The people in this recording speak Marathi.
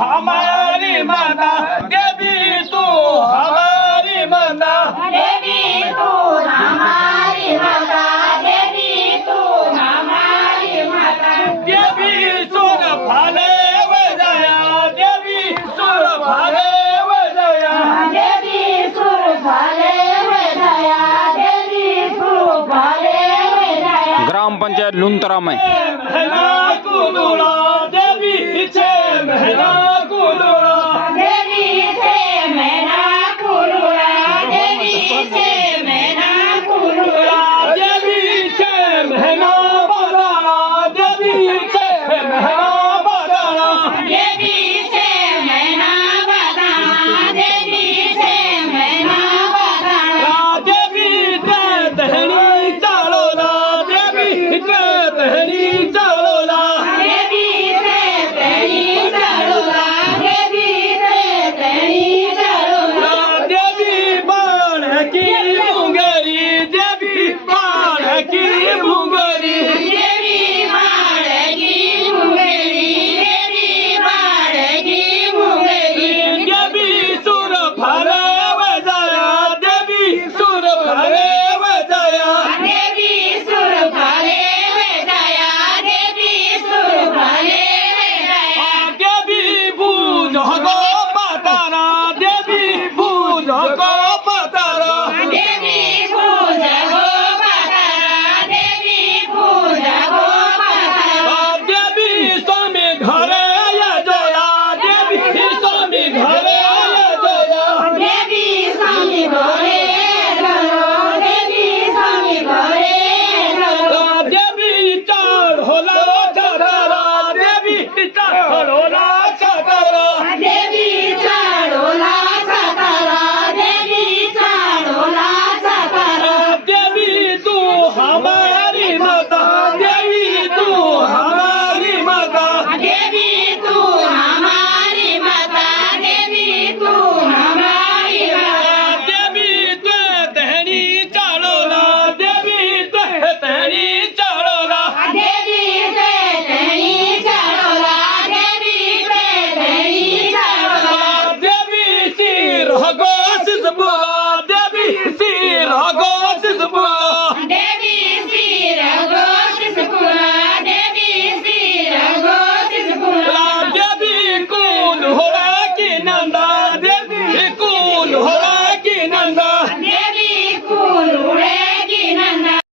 हमारी माता देवी तू हमारी माता देवी तू हमारी माता देवी तू हमारी माता देवी सुर भाले वजया देवी सुर भाले वजया देवी सुर भाले वजया देवी सुर भाले वजया ग्रामपंचायत लुंतराम आहे। मेहना कुदुरा देवी छे मेहना कुदुरा